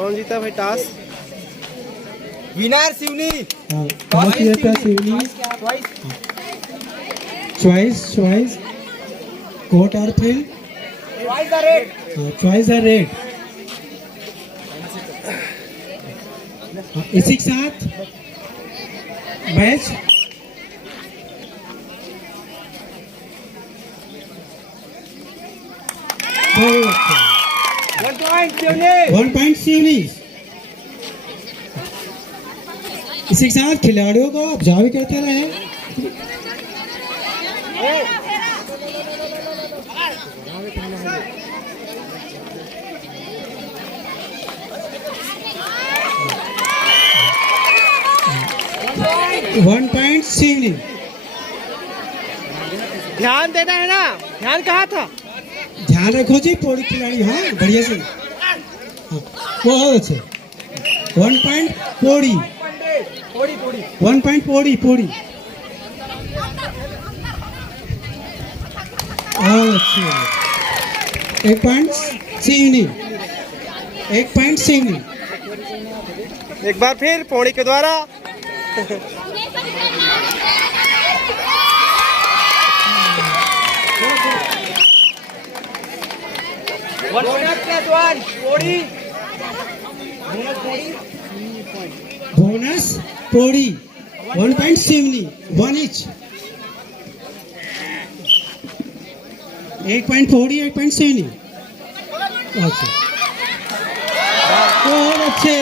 कौन जीता भाई टॉस? विनर शिवनी। टॉस किया था शिवनी। चॉइस कोट और फील्ड। Choice the red. इसी के साथ मैच वन पॉइंट शिवनी। इसी के साथ खिलाड़ियों को ऑब्जर्व करते रहे। One point Shivni. ध्यान देना है ना, ध्यान कहाँ था? ध्यान रखो जी पौड़ी खिलाड़ी। हाँ बढ़िया से। बहुत अच्छे। 1 पॉइंट पौड़ी। 1 पॉइंट पौड़ी। अच्छे। 1 पॉइंट शिवनी। 1 पॉइंट शिवनी। एक बार फिर पौड़ी के द्वारा। Bonus Pauri 1 point Seoni. 1 each। 1 point Pauri 1 point Seoni. अच्छा बहुत अच्छे।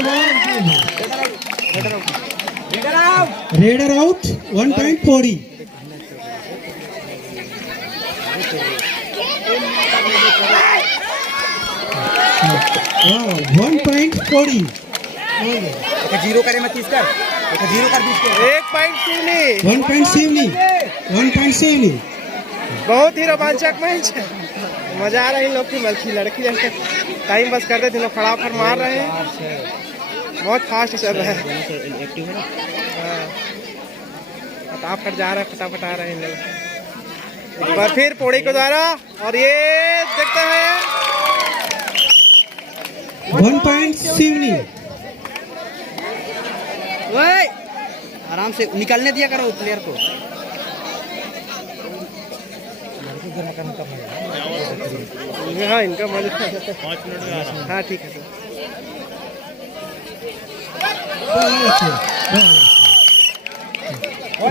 Raider out 1 point Pauri. 1 point Pauri. Zero करे मत इसका। जीरो कर बीच 1 point Seoni. 1 point Seoni. 1 point Seoni. बहुत ही रोमांचक मैच है। मजा आ रहा है इन लोग की मलकी लड़की जैसे टाइम बस कर रहे थे, लोग फटाफट मार रहे हैं। बहुत फास्ट चल रहा है। फटाफट जा रहा है, फटाफट आ रहे हैं इन लोग। एक बार फिर पौड़ी के द्वारा और ये देखते हैं 1 पॉइंट शिवनी। आराम से निकालने दिया करो प्लेयर को। हाँ इनका मजा। 5 मिनट में। हाँ ठीक है सर।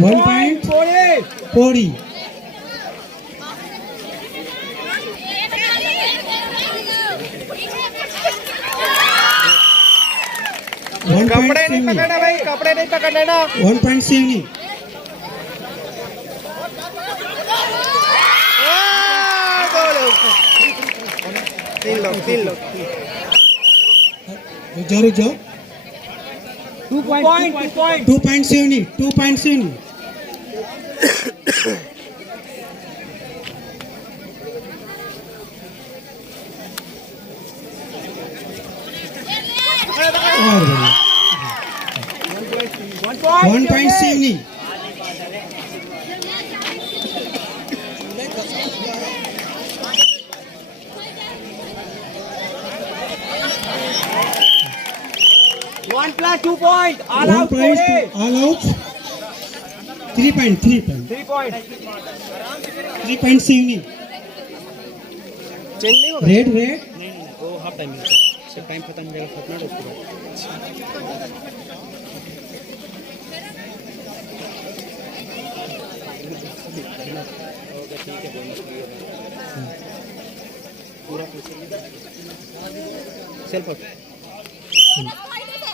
1 पॉइंट पौड़ी। 1 कपड़े नहीं पकड़ना भाई, कपड़े नहीं पकड़ना। 1 पॉइंट शिवनी। तीन लोग। रुक जाओ। 2 पॉइंट शिवनी। 2 पॉइंट शिवनी। और 1 point Shivni. One plus 2 point. All out. 3 point Shivni. Change नहीं होगा। रेड वो हाफ टाइम मिलता है, जब टाइम खत्म हो जाएगा फटना उसके बाद। Self out.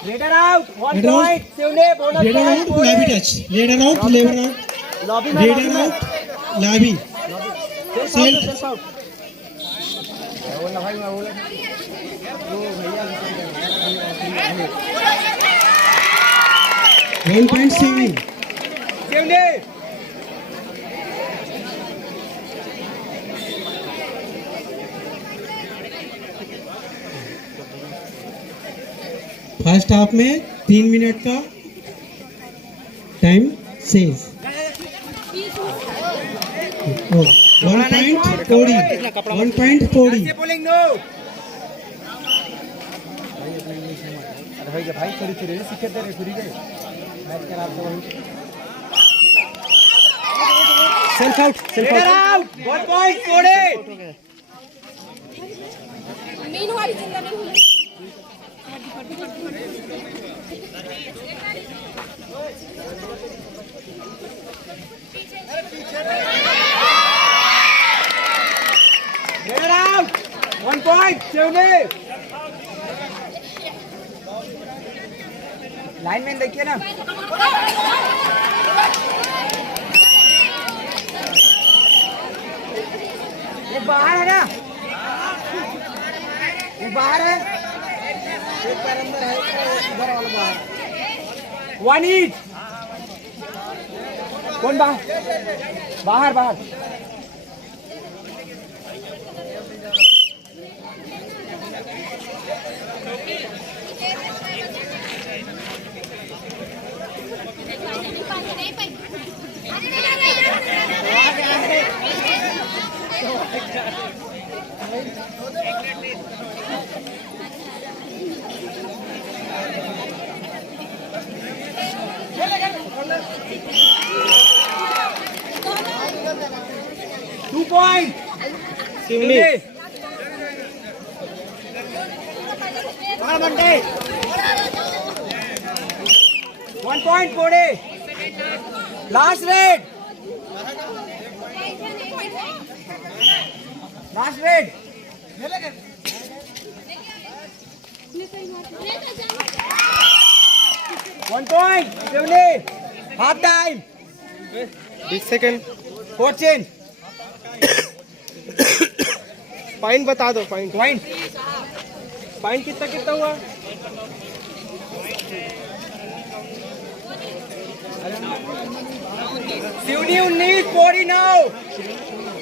Raider out 1 point Shivani. Bonus raider out lobby touch. Raider out lobby में। Raider out lobby self out. बोलना भाई, मैं बोला वो भैया 1 पॉइंट शिवनी। फर्स्ट हाफ में 3 मिनट का टाइम शेष। 1 पॉइंट पौड़ी। 1 पॉइंट पौड़ी। भाई भाई थोड़ी थोड़ी सीखे दे रे खुरी के मैच खराब तो वही सेल्फ आउट वन पॉइंट कोड़े मेन वाली जिंदा नहीं हुई Get out! 1 point, Chevne. Line में देखिए ना ये बाहर है ना ये बाहर है एक पैर अंदर है इधर वाला बाहर 1 each कौन बाहर बाहर बाहर Two point. सिमली 1 point कोड़े last red last red 1 point Chevne half time 20 second court change point बता दो पॉइंट point पॉइंट कितना कितना हुआ Sivni 19 49